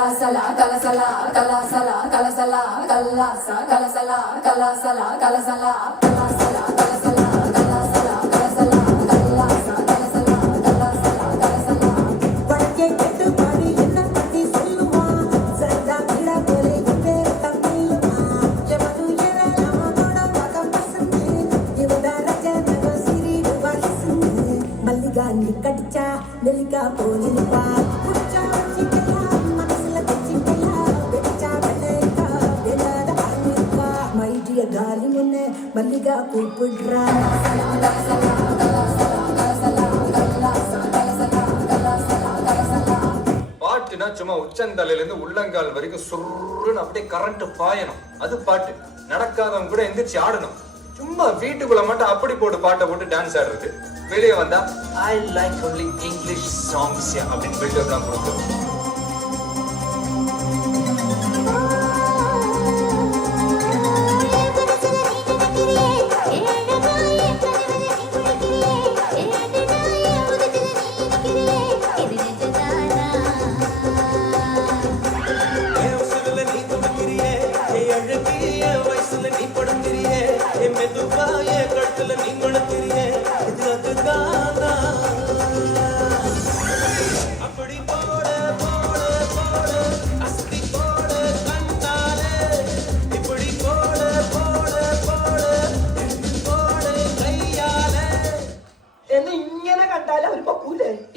Kalasala, kalasala, kalasala, kalasala, kalasa, kalasala, kalasala, kalasala, kalasala, kalasala, kalasala, kalasala, kalasa, kalasala, kalasala, kalasala. வடக்கே கெட்டு பாடி என்ன பத்தி சொல்லுமா சரதா கிடா போலே குண்டே தம்பியுமா எவனு ஏறலாமோட பகம் பசந்து இவதா ரஜனக சிறிடு வாகிசந்து மல்லிகா நீ கடிச்சா நெல்லிகா போலிருப்பா குடிச்சா வச்சிக்கலாம் மனசுல வச்சிக்கலாம் வெடிச்சா வெள்ளைக்கா வேலாத ஆனிருப்பா மை டியர் டார்லிங் உன்னை மல்லிகா கூப்பிடுறா Kalasala, kalasala, kalasala, kalasa, kalasala, kalasala, kalasala. பாட்டுனா சும்மா உச்சந்தலையில இருந்து உள்ளங்கால் வரைக்கும் சுருன்னு அப்படியே கரண்ட் பாயணும். அது பாட்டு. நடக்காதவங்க கூட எந்திரிச்சு ஆடணும். சும்மா வீட்டுக்குள்ள மட்டும் அப்படி போட்டு பாட்டை போட்டு டான்ஸ் ஆடுறது. வெளியே வந்தா I like only English songs அப்படின்னு பில்டப் தான் கொடுக்கும்.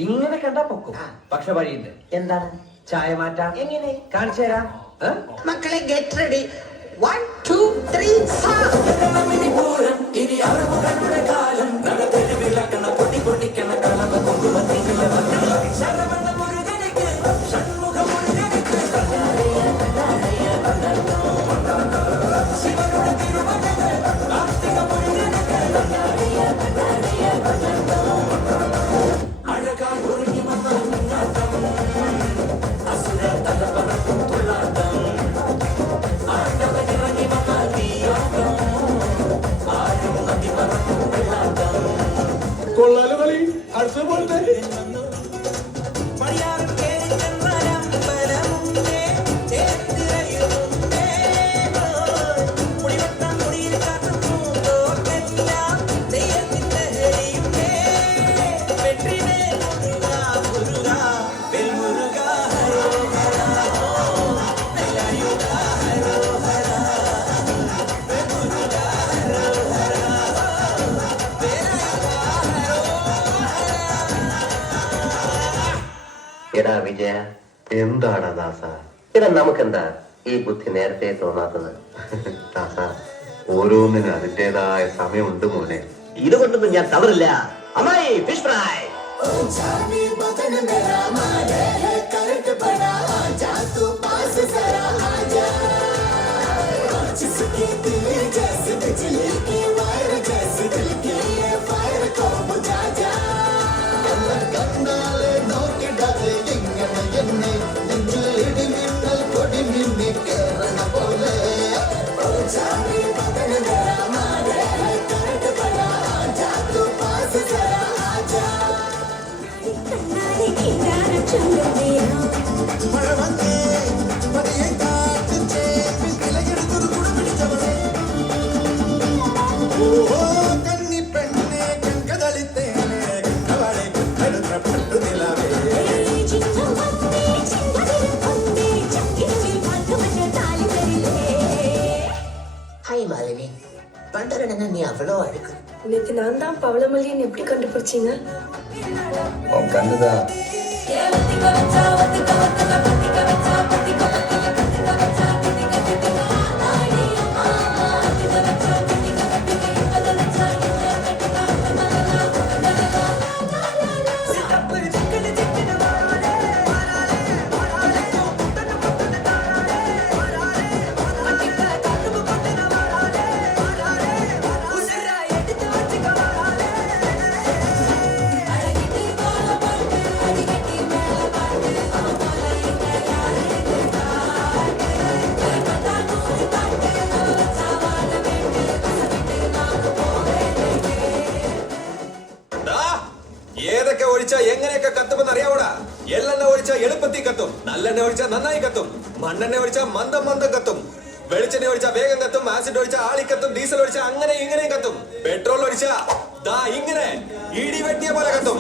ഇങ്ങനെ കണ്ടാ പൊക്കും പക്ഷെ വഴിയുണ്ട്. എന്താണ്? ചായ മാറ്റാം. എങ്ങനെ കാണിച്ചു തരാം. മക്കളെ ഗെറ്റ് റെഡി 1 2 3 ഇനി അറിവുകളുടെ കാലം നടത്തിരിക്കണ പൊട്ടി പൊട്ടിക്കണ കളവ ശരവണ മുരുകനിക്ക് ഷൺമുഖ മുരുകനിക്ക് ശിവരുടെ തിരുവനക്ക് കാർത്തിക മുരുകനക്ക് അഴകാൽ ഒരുങ്ങി വന്ന അസുര തലപറക്കും തുള്ളാട്ടം ആണ്ടവനിറങ്ങി വന്ന നീയാട്ടം ആരും നദി പറക്കും വെള്ളാട്ടം കൊള്ളാലോ കളി അടുത്ത പോലത്തെ എടാ വിജയ, എന്താടാ ദാസ? എടാ നമുക്കെന്താ ഈ ബുദ്ധി നേരത്തെ തോന്നാത്തത്? ദാസ, ഓരോന്നിനും അതിൻ്റെതായ സമയമുണ്ട് മോനെ. ഇതുകൊണ്ടൊന്നും ഞാൻ തവറില്ല. അമ്മായി ഫിഷ് ഫ്രൈ. ஹாய் மாலினி பண்டரடங்க நீ அவ்வளோ அழுக்கு நேற்று நான் தான் பவளமல்லின்னு எப்படி கண்டுபிடிச்சீங்க? உன் கண்ணுதான். നല്ലെണ്ണ ഒഴിച്ചാൽ നന്നായി കത്തും, മണ്ണെണ്ണ ഒഴിച്ചാൽ മന്ദം മന്ദം കത്തും, വെളിച്ചെണ്ണ ഒഴിച്ചാൽ വേഗം കത്തും, ആസിഡ് ഒഴിച്ചാൽ ആളിക്കത്തും, ഡീസൽ ഒഴിച്ചാൽ അങ്ങനെ ഇങ്ങനെയും കത്തും, പെട്രോൾ ഒഴിച്ചാൽ ദാ ഇങ്ങനെ ഇടി വെട്ടിയ പോലെ കത്തും.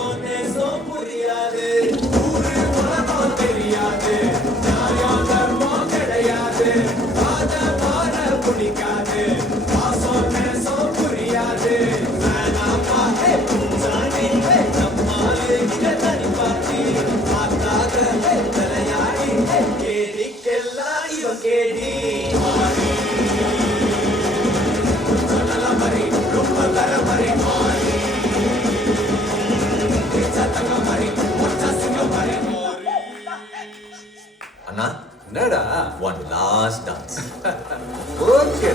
அண்ணா என்னடா ஒன் லாஸ்ட் டான்ஸ் ஓகே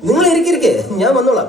നിങ്ങൾ ഇരിക്കിരിക്കേ, ഞാൻ വന്നോളാം.